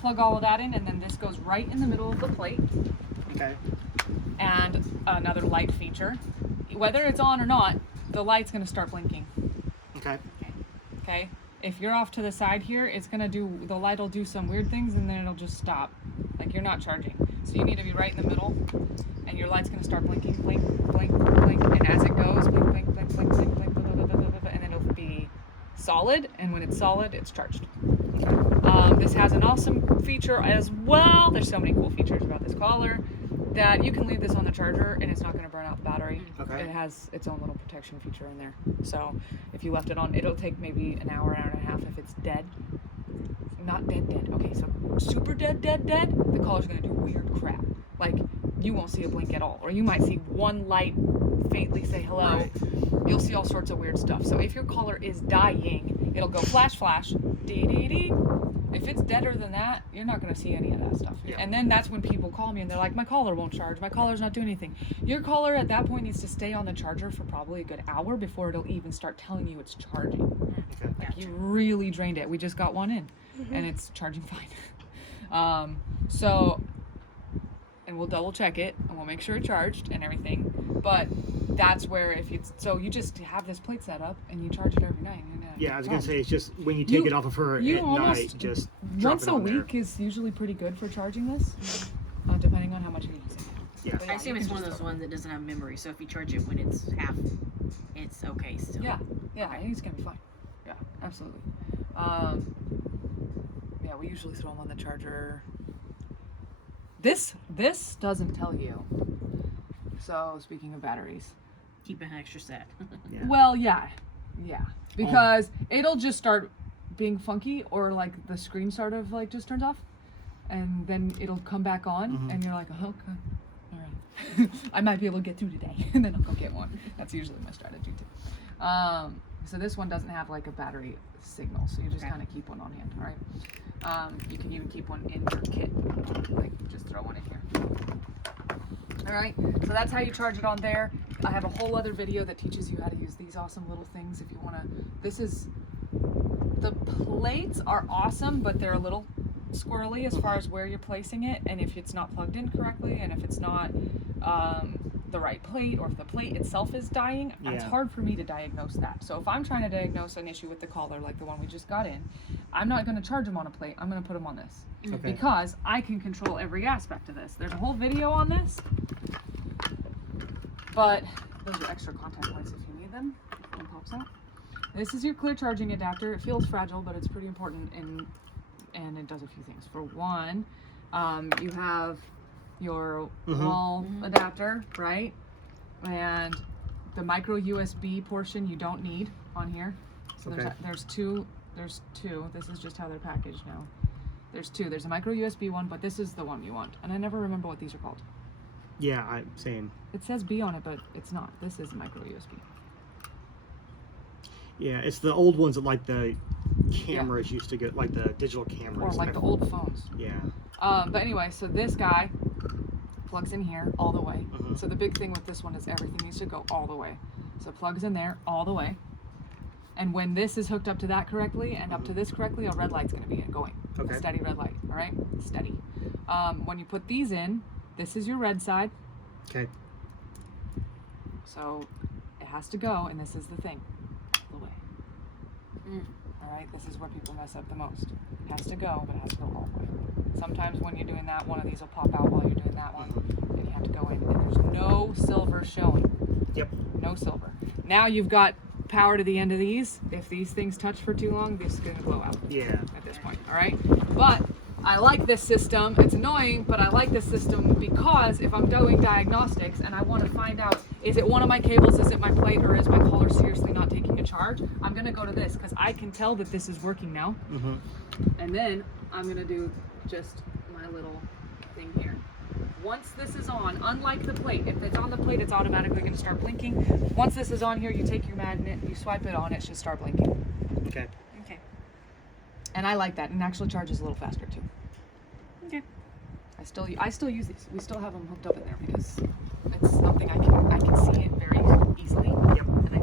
Plug all of that in, and then this goes right in the middle of the plate. Okay. And another light feature. Whether it's on or not, the light's going to start blinking. Okay. Okay? If you're off to the side here, the light will do some weird things and then it'll just stop. Like you're not charging. So you need to be right in the middle, and your light's going to start blinking, blink, blink, blink, and as it goes, blink, blink, blink, blink, blink, blink, blah, blah, blah, blah, blah, and then it'll be solid, and when it's solid, it's charged. This has an awesome feature as well. There's so many cool features about this collar that you can leave this on the charger and it's not going to burn out the battery. Okay. It has its own little protection feature in there. So if you left it on, it'll take maybe an hour and a half if it's dead. Not dead. Okay, so super dead. The collar's going to do weird crap. Like you won't see a blink at all, or you might see one light faintly say hello. Right. You'll see all sorts of weird stuff. So if your collar is dying, it'll go flash, flash, dee dee dee. If it's deader than that, you're not going to see any of that stuff. Yeah. And then that's when people call me and they're like, my collar won't charge. My collar's not doing anything. Your collar at that point needs to stay on the charger for probably a good hour before it'll even start telling you it's charging. Okay. Like you really drained it. We just got one in and it's charging fine. And we'll double check it and we'll make sure it charged and everything. But that's where you just have this plate set up and you charge it every night. Yeah, I was gonna say it's just when you take it off of her at night, just drop once it a on week there. is usually pretty good for charging this, depending on how much you're using. Yeah. I assume it's one of those ones that doesn't have memory, so if you charge it when it's half, it's okay still. Yeah, I think it's gonna be fine. Yeah, absolutely. Yeah, we usually throw them on the charger. This doesn't tell you. So speaking of batteries, Keep an extra set. Yeah. well, yeah, because it'll just start being funky, or like the screen sort of like just turns off, and then it'll come back on, and you're like, oh, okay, all right, I might be able to get through today, and then I'll go get one. That's usually my strategy too. So this one doesn't have like a battery signal, so you just kind of keep one on hand. All right. You can even keep one in your kit, like just throw one in here. All right, so that's how you charge it on there. I have a whole other video that teaches you how to use these awesome little things if you want to. The plates are awesome, but they're a little squirrely as far as where you're placing it, and if it's not plugged in correctly, and if it's not the right plate, or if the plate itself is dying, it's hard for me to diagnose that. So if I'm trying to diagnose an issue with the collar, like the one we just got in, I'm not going to charge them on a plate. I'm going to put them on this. Okay. Because I can control every aspect of this. There's a whole video on this, but those are extra contact points if you need them. One pops out. This is your clear charging adapter. It feels fragile, but it's pretty important, and it does a few things. For one, you have your wall adapter, right? And the micro USB portion you don't need on here. So there's two. This is just how they're packaged now. There's two. There's a micro USB one, but this is the one you want. And I never remember what these are called. Yeah, same. It says B on it, but it's not. This is a micro USB. Yeah, it's the old ones that like the cameras used to get, like the digital cameras. Or like the old phones. Yeah. But anyway, so this guy plugs in here all the way. So the big thing with this one is everything needs to go all the way. So it plugs in there all the way. And when this is hooked up to that correctly and up to this correctly, a red light's going to be going. Okay. A steady red light, all right? Steady. When you put these in, this is your red side. Okay. So it has to go, and this is the thing. All the way. All right, this is where people mess up the most. It has to go, but it has to go all the way. Sometimes when you're doing that, one of these will pop out while you're doing that one, and you have to go in, and there's no silver showing. Yep. No silver. Now you've got power to the end of these. If these things touch for too long, this is going to blow out. Yeah. At this point, all right? But I like this system. It's annoying, but I like this system because if I'm doing diagnostics and I want to find out, is it one of my cables, is it my plate, or is my collar seriously not taking a charge, I'm going to go to this because I can tell that this is working now. And then I'm going to do just my little thing here. Once this is on, unlike the plate, if it's on the plate, it's automatically going to start blinking. Once this is on here, you take your magnet, you swipe it on, it should start blinking. Okay. Okay. And I like that, and it actually charges a little faster too. Okay. I still use these. We still have them hooked up in there because it's something I can see it very easily. Yep. And I